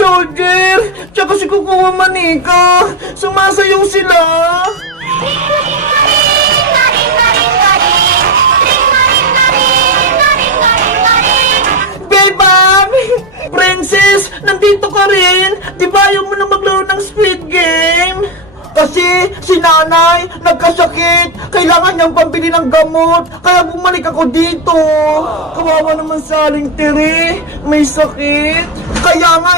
Soldier, tsaka si Kukuha Manika. Sumasayaw sila. Bebang! Princess, nandito ka rin. Di ba ayaw mo na maglaro ng Squid Game? Kasi si nanay nagkasakit, kailangan niyang pambili ng gamot, kaya bumalik ako dito. Kawawa naman sa Aling Tiri, may sakit. Kaya nga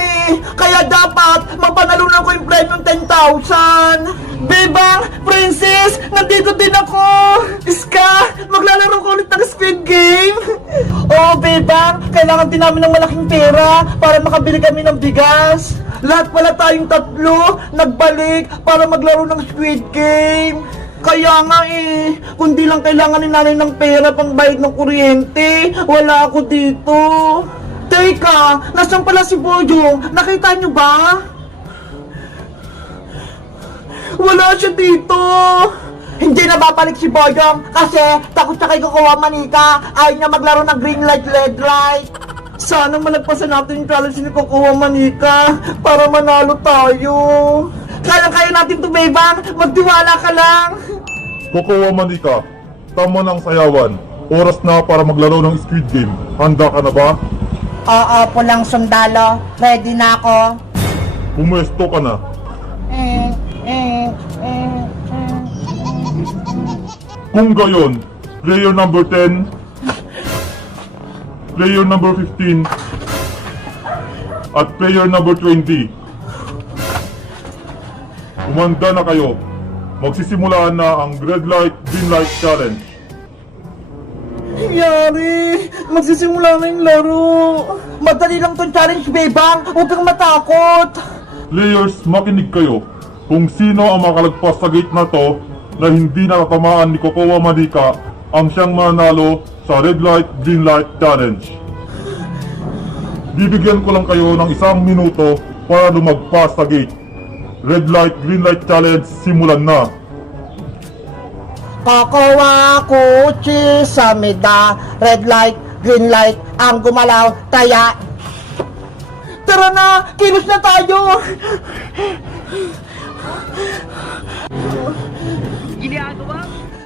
kaya dapat mapanalunan ko yung premium 10,000. Bebang, Princess, nandito din ako. Iska, maglalaro ko ulit ng Squid Game. Oo, Bebang, kailangan din namin ng malaking pera para makabili kami ng bigas. Lahat pala tayong tatlo nagbalik para maglaro ng Squid Game. Kaya nga kundi lang kailangan ni nanay ng pera pang bayad ng kuryente, wala ako dito. Teka, nasaan pala si Boyong? Nakita niyo ba? Wala siya dito. Hindi na babalik si Boyong kasi takot siya kay Kukuha Manika. Ayaw niya maglaro ng green light, red light. Sana malagpasan natin yung challenge ni Kukuha Manika para manalo tayo. Kaya natin to, Bebang. Magtiwala ka lang. Kukuha Manika, tama ng sayawan. Oras na para maglaro ng Squid Game. Handa ka na ba? Oo, pulang sundalo. Ready na ako. Pumuesto ka na. Kung gayon, player number 10, player number 15, at player number 20. Umanda na kayo. Magsisimula na ang red light, green light challenge. Yari, magsisimula na yung laro. Madali lang tong challenge, Bebang. Huwag kang matakot. Players, makinig kayo. Kung sino ang makalagpas sa gate na to na hindi nakatamaan ni Kukuha Manika, ang siyang mananalo sa red light, green light challenge. Bibigyan ko lang kayo ng 1 minuto para lumagpas sa gate. Red light, green light challenge, simulan na. Kukuha kuchi sa meda. Red light, green light, ang gumalaw, taya. Tara na, kilos na tayo.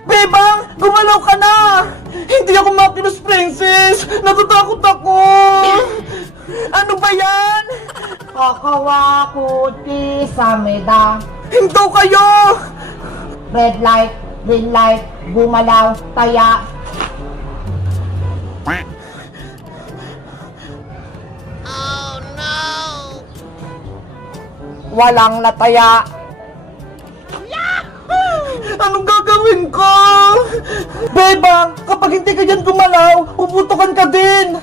Bebang, gumalaw ka na. Hindi ako makilos, Princess. Natatakot ako. Ano ba yan? Kukuha kuchi sa meda. Hinto kayo. Red light, green light, gumalaw, taya. Walang nataya. Anong gagawin ko? Bebang, kapag hindi ka dyan gumalaw, puputukan ka din.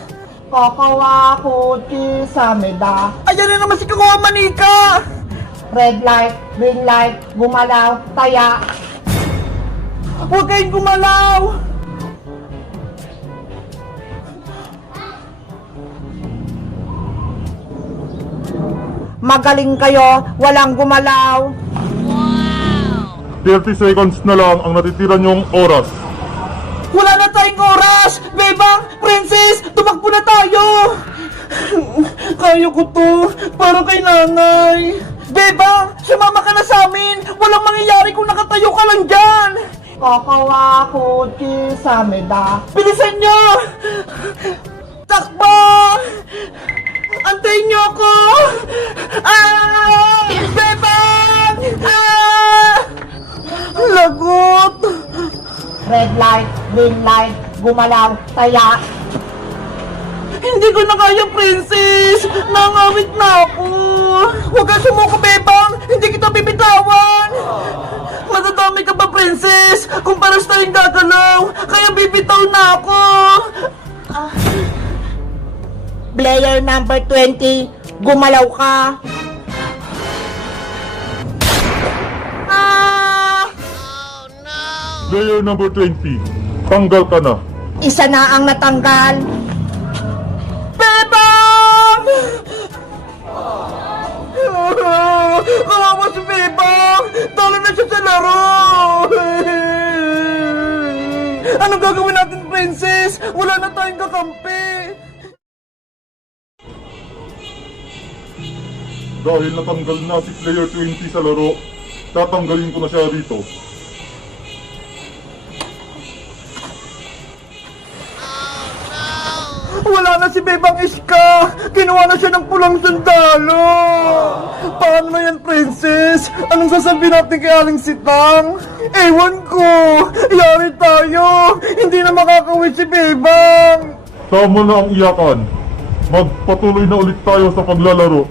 Kukuha kuchi sa meda. Ayan na naman si Kukuha Manika. Red light, green light, gumalaw, taya. Huwag kayong gumalaw. Magaling kayo, walang gumalaw. 30 seconds na lang ang natitira niyong oras. Wala na tayong oras. Bebang, Princess, tumakbo na tayo. Kaya ko to, para kay nanay. Bebang, sumama ka na sa amin. Walang mangyayari kung nakatayo ka lang dyan. Kukuha kuchi sa meda. Bilisan niyo! Takbo! Antayin niyo ako! Ah! Bebang! Ah! Lagot! Red light, green light, gumalaw, taya. Hindi ko na kaya, Princess! Nangawit na ako! Huwag ka sumuko, Bebang! Hindi kita bibitawan! Matadami ka ba, Princess? Kung paras tayong gagalaw, kaya bibitaw na ako! Player number 20, gumalaw ka. Ah! Player number 20, tanggal ka na. Isa na ang natanggal. Bebang! Kawawa si Bebang! Talo na siya sa laro! Anong gagawin natin, Princess? Wala na tayong kakampi! Dahil natanggal na si player 20 sa laro, tatanggalin ko na siya dito. Wala na si Bebang Iska! Kinuha na siya ng pulang sundalo! Paano na yan, Princess? Anong sasabihin natin kay Aling Sitang? Ewan ko! Yari tayo! Hindi na makakauwi si Bebang! Tama na ang iyakan. Magpatuloy na ulit tayo sa paglalaro.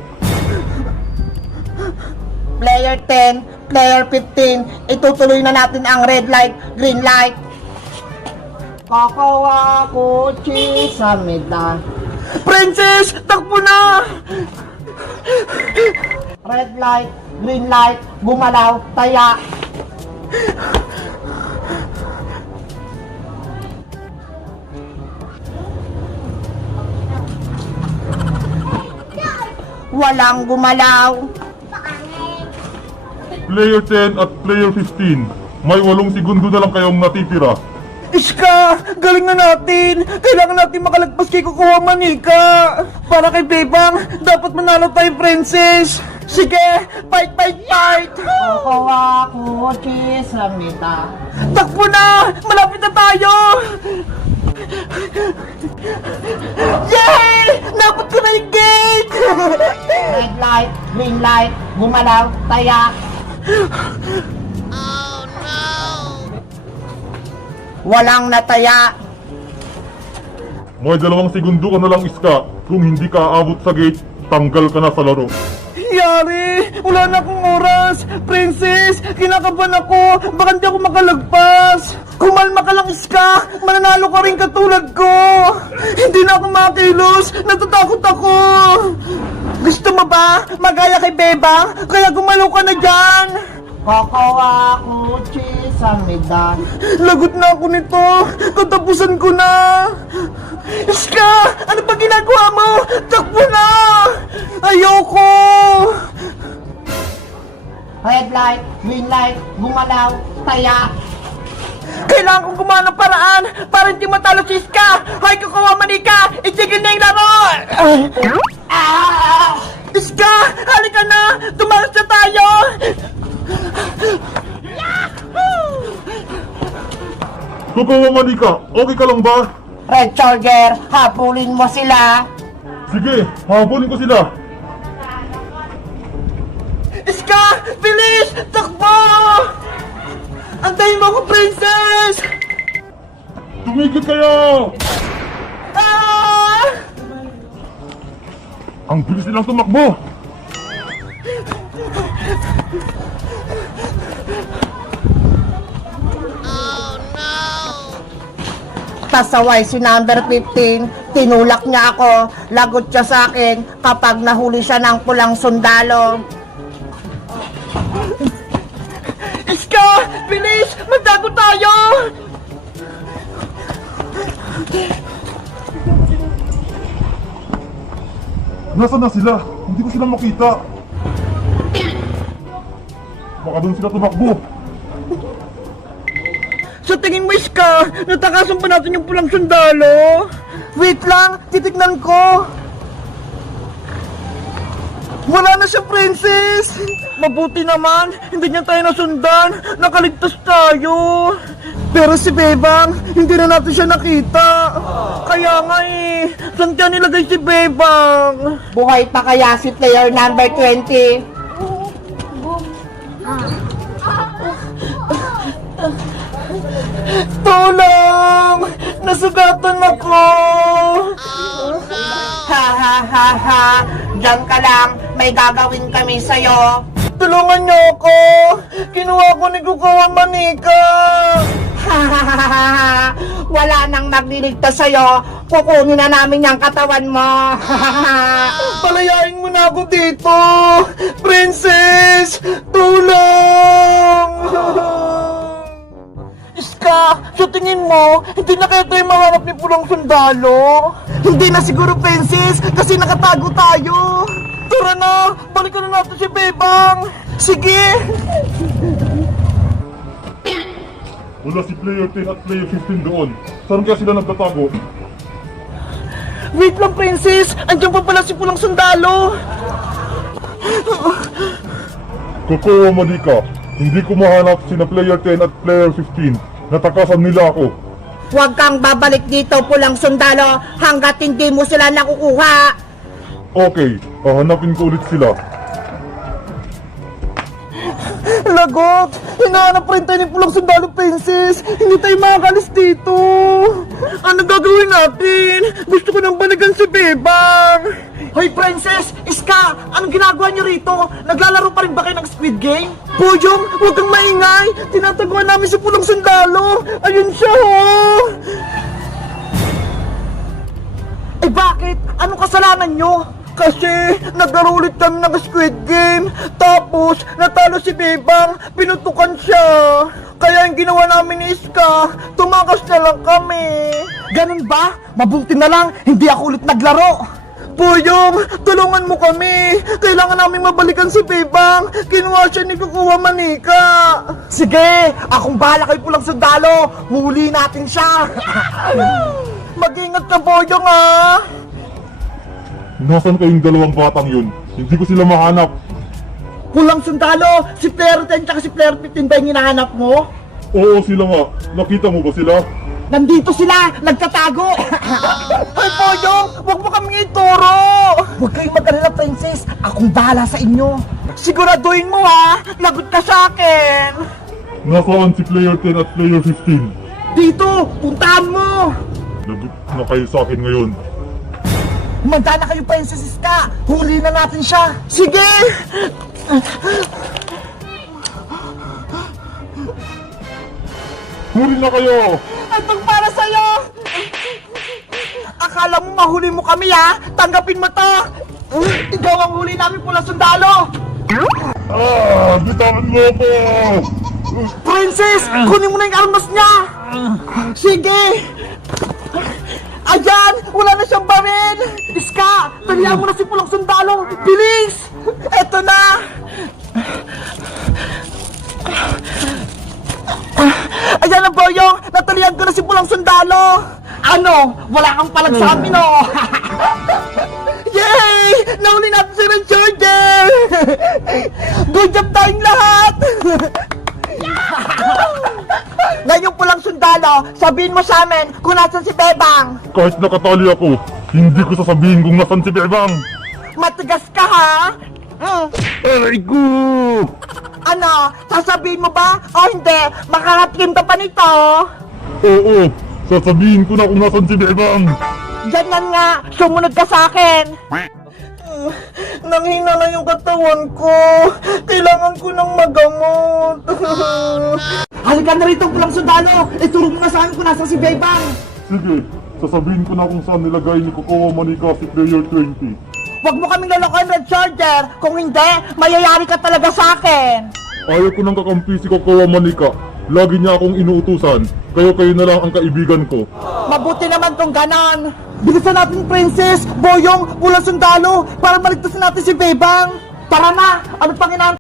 Player 10, player 15, itutuloy na natin ang red light, green light. Kakawa kuchi sa meda. Princess! Takbo na! Red light, green light, gumalaw, taya. Walang gumalaw. Player 10 at player 15, may 8 segundo na lang kayong natitira. Iska! Galing na natin! Kailangan natin makalagpas kay Kukuha Manika! Para kay Bebang, dapat manalo tayo, Princess! Sige! Fight, fight, fight! Kakawa kuchi sa meda. Takbo na! Malapit na tayo! Yay! Dapat ko na yung gate! Red light, green light, gumalaw, taya. Walang nataya. May 2 segundo ka na lang, Iska. Kung hindi ka aabot sa gate, tanggal ka na sa laro. Yari! Wala na akong oras! Princess! Kinakabahan ako! Baka hindi ako makalagpas! Kumalma ka lang, Iska! Mananalo ka rin katulad ko! Hindi na ako makilos! Natatakot ako! Gusto mo ba? Magaya kay Bebang? Kaya gumalaw ka na dyan! Kakawa kuchi sa meda. Lagot na ako nito! Katapusan ko na! Iska! Ano ba ginagawa mo? Takbo na! Ayoko! Red light, green light, gumalaw, taya. Kailangan kong gumawa ng paraan para hindi matalo si Iska! Hay, Kukuha Manika! Itigil na yung laro! Ah! Iska! Halika na! Tumalas na tayo! Kukuha Manika, okay ka lang ba? Red Soldier, habulin mo sila. Sige, habulin ko sila. Iska! Bilis! Takbo! Antayin mo ako, Princess! Tumigil kayo! Ah! Ang bilis nilang tumakbo! Pasaway si number 15, tinulak niya ako, lagot siya sa akin kapag nahuli siya ng pulang sundalo. Iska! Bilis! Magtago tayo! Nasaan na sila? Hindi ko sila makita. Baka doon sila tumakbo. Sa tingin mo, Iska, natakasan pa natin yung pulang sundalo? Wait lang, titignan ko. Wala na siya, Princess! Mabuti naman, hindi niya tayo nasundan. Nakaligtas tayo. Pero si Bebang, hindi na natin siya nakita. Kaya nga eh, saan kaya nilagay si Bebang? Buhay pa kaya si player number 20? Tulong! Nasugatan ako! Ha ha ha ha! Diyan ka lang, may gagawin kami sa'yo. Tulungan niyo ako! Kinuha ko ni Kukuha Manika! Ha ha ha ha ha! Wala nang magliligtas sa'yo. Kukunin na namin yung katawan mo. Ha ha ha! Palayain mo na ako dito! Princess! Tulong! Iska, sa tingin mo, hindi na kaya tayo mahanap ni Pulang Sundalo? Hindi na siguro, Princess, kasi nakatago tayo. Tara na, balikan na natin si Bebang. Sige! Wala si player 10 at player 15 doon. Saan kaya sila nagtatago? Wait lang, Princess! Andiyan pa pala si Pulang Sundalo! Kokowa Monica, hindi ko mahanap sina player 10 at player 15. Natakasan nila ako. Huwag kang babalik dito, pulang sundalo, hanggat hindi mo sila nakukuha. Okay, hahanapin ko ulit sila. Lagot! Hinahanap rin tayo ni Pulang Sundalo Princess! Hindi tayo makakalis dito! Ano gagawin natin? Gusto ko nang balikan si Bebang! Hoy Princess! Iska! Anong ginagawa niyo rito? Naglalaro pa rin ba kayo ng Squid Game? Puyong! Huwag kang maingay! Tinataguan namin si Pulang Sundalo! Ayun siya ho! Eh bakit? Anong kasalanan nyo? Kasi naglaro ulit kami ng Squid Game. Tapos natalo si Bebang, pinutukan siya. Kaya yung ginawa namin ni Iska, tumakas na lang kami. Ganun ba? Mabuti na lang, hindi ako ulit naglaro. Puyong, tulungan mo kami. Kailangan namin mabalikan si Bebang. Kinuha siya ni Kukuha Manika. Sige, akong bahala kay Pulang Sundalo. Huli natin siya. Mag-ingat ka, Boyong, ah. Nasaan kayong dalawang batang yun? Hindi ko sila mahanap. Pulang Sundalo, si Player 10 tsaka si Player 15 ba yung hinahanap mo? Oo, sila nga. Nakita mo ba sila? Nandito sila, nagtatago! Ay, Boyong, huwag mo kaming ituro! Huwag kayong mag-alala, Princess. Akong bahala sa inyo. Siguraduhin mo, ha? Lagot ka sa akin! Nasaan si player 10 at player 15? Dito, puntahan mo! Lagot na kayo sa akin ngayon. Manda na kayo, Princess Iska! Huli na natin siya! Sige! Huli na kayo! Itong para sa'yo! Akala mo mahuli mo kami, ha? Tanggapin mo to! Ikaw ang huli namin, Pulang Sundalo! Bitawan mo ako! Princess! Kunin mo na yung armas niya! Sige! Ayan! Wala na siyang baril! Iska! Talihan mo na si Pulang Sundalo! Bilis! Eto na! Ayan ang Boyong! Natalihan ko na si Pulang Sundalo! Ano? Wala kang palag sa amin, oh! Yay! Nahuli natin si Red Charger! Good job tayong lahat! Ngayon Pulang Sundalo, sabihin mo sa amin kung nasan si Bebang! Kahit nakatali ako, hindi ko sasabihin kung nasan si Bebang! Matigas ka, ha? Aray ko! Ano? Sasabihin mo ba? O hindi? Makakatim ka pa nito? Oo, sasabihin ko na kung nasan si Bebang! Ganyan nga, sumunod ka sa akin! Nanghina na yung katawan ko. Kailangan ko ng magamot. Halika na rito, Pulang Sundalo. Ituro mo na sa akin kung nasan si Bebang. Sige, sasabihin ko na kung saan nilagay ni Kokowa Manika si player 20. Huwag mo kaming lalakoy, Red Charger. Kung hindi, mayayari ka talaga sa akin. Ayaw ko nang kakampi si Kokowa Manika. Lagi niya akong inuutusan. Kayo na lang ang kaibigan ko. Mabuti naman kung ganon. Bilisan natin, Princess, Boyong, Pulang Sundalo, para maligtas natin si Bebang. Tara na! Ano pang inaantay?